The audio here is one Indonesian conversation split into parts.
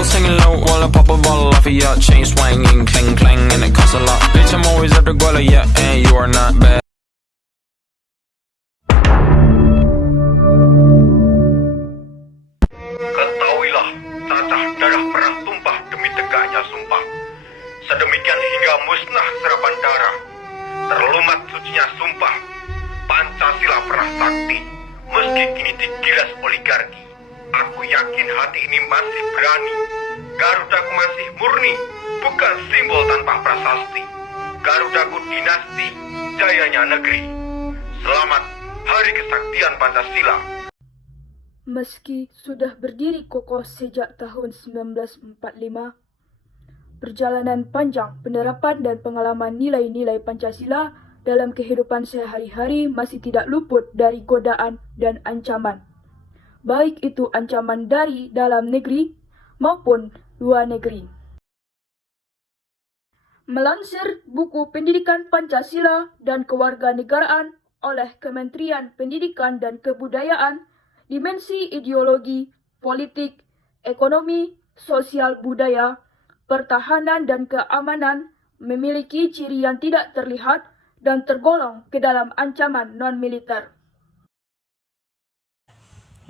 all singing low while I pop a bottle off of your chain swinging, clang clang, and it costs a lot. Bitch, I'm always at the guala, yeah, and you are not bad. Ketahuilah, cacah darah pernah tumpah demi tegaknya sumpah. Sedemikian hingga musnah serapan darah. Terlumat sucinya sumpah. Pancasila pernah sakti, meski kini digilas oligarki. Aku yakin hati ini masih berani. Garudaku masih murni, bukan simbol tanpa prasasti. Garudaku dinasti, jayanya negeri. Selamat Hari Kesaktian Pancasila. Meski sudah berdiri kokoh sejak tahun 1945, perjalanan panjang penerapan dan pengalaman nilai-nilai Pancasila dalam kehidupan sehari-hari masih tidak luput dari godaan dan ancaman. Baik itu ancaman dari dalam negeri maupun luar negeri. Melansir buku Pendidikan Pancasila dan Kewarganegaraan oleh Kementerian Pendidikan dan Kebudayaan, dimensi ideologi, politik, ekonomi, sosial budaya, pertahanan dan keamanan memiliki ciri yang tidak terlihat dan tergolong ke dalam ancaman non-militer.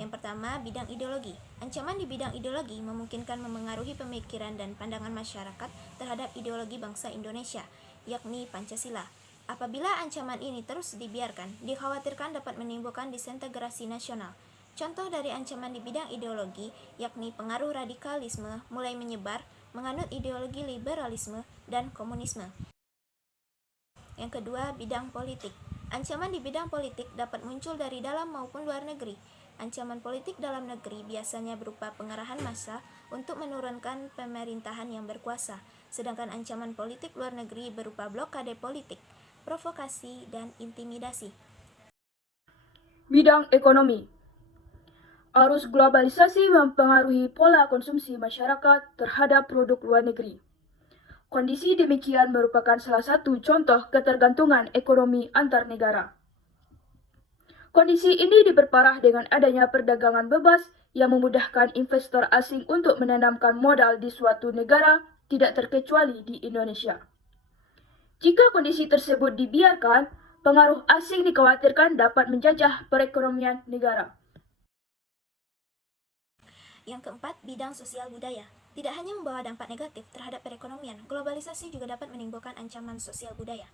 Yang pertama, bidang ideologi. Ancaman di bidang ideologi memungkinkan memengaruhi pemikiran dan pandangan masyarakat terhadap ideologi bangsa Indonesia, yakni Pancasila. Apabila ancaman ini terus dibiarkan, dikhawatirkan dapat menimbulkan disintegrasi nasional. Contoh dari ancaman di bidang ideologi, yakni pengaruh radikalisme mulai menyebar, menganut ideologi liberalisme dan komunisme. Yang kedua, bidang politik. Ancaman di bidang politik dapat muncul dari dalam maupun luar negeri. Ancaman politik dalam negeri biasanya berupa pengerahan massa untuk menurunkan pemerintahan yang berkuasa, sedangkan ancaman politik luar negeri berupa blokade politik, provokasi, dan intimidasi. Bidang ekonomi. Arus globalisasi mempengaruhi pola konsumsi masyarakat terhadap produk luar negeri. Kondisi demikian merupakan salah satu contoh ketergantungan ekonomi antar negara. Kondisi ini diperparah dengan adanya perdagangan bebas yang memudahkan investor asing untuk menanamkan modal di suatu negara, tidak terkecuali di Indonesia. Jika kondisi tersebut dibiarkan, pengaruh asing dikhawatirkan dapat menjajah perekonomian negara. Yang keempat, bidang sosial budaya. Tidak hanya membawa dampak negatif terhadap perekonomian, globalisasi juga dapat menimbulkan ancaman sosial budaya.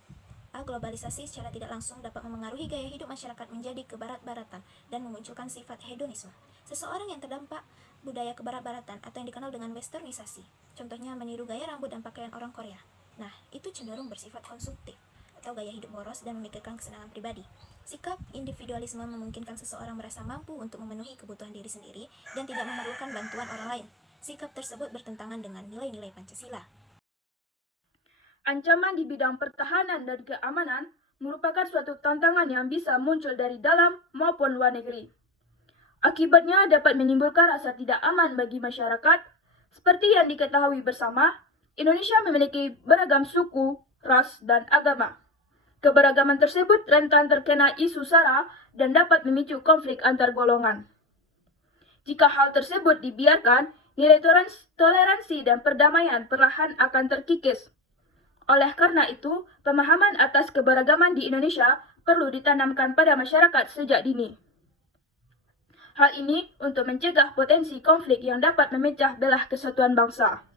Globalisasi secara tidak langsung dapat memengaruhi gaya hidup masyarakat menjadi kebarat-baratan dan memunculkan sifat hedonisme. Seseorang yang terdampak budaya kebarat-baratan atau yang dikenal dengan westernisasi, contohnya meniru gaya rambut dan pakaian orang Korea. Nah, itu cenderung bersifat konsumtif atau gaya hidup boros dan memikirkan kesenangan pribadi. Sikap individualisme memungkinkan seseorang merasa mampu untuk memenuhi kebutuhan diri sendiri dan tidak memerlukan bantuan orang lain. Sikap tersebut bertentangan dengan nilai-nilai Pancasila. Ancaman di bidang pertahanan dan keamanan merupakan suatu tantangan yang bisa muncul dari dalam maupun luar negeri. Akibatnya dapat menimbulkan rasa tidak aman bagi masyarakat. Seperti yang diketahui bersama, Indonesia memiliki beragam suku, ras, dan agama. Keberagaman tersebut rentan terkena isu sara dan dapat memicu konflik antar golongan. Jika hal tersebut dibiarkan, nilai toleransi dan perdamaian perlahan akan terkikis. Oleh karena itu, pemahaman atas keberagaman di Indonesia perlu ditanamkan pada masyarakat sejak dini. Hal ini untuk mencegah potensi konflik yang dapat memecah belah kesatuan bangsa.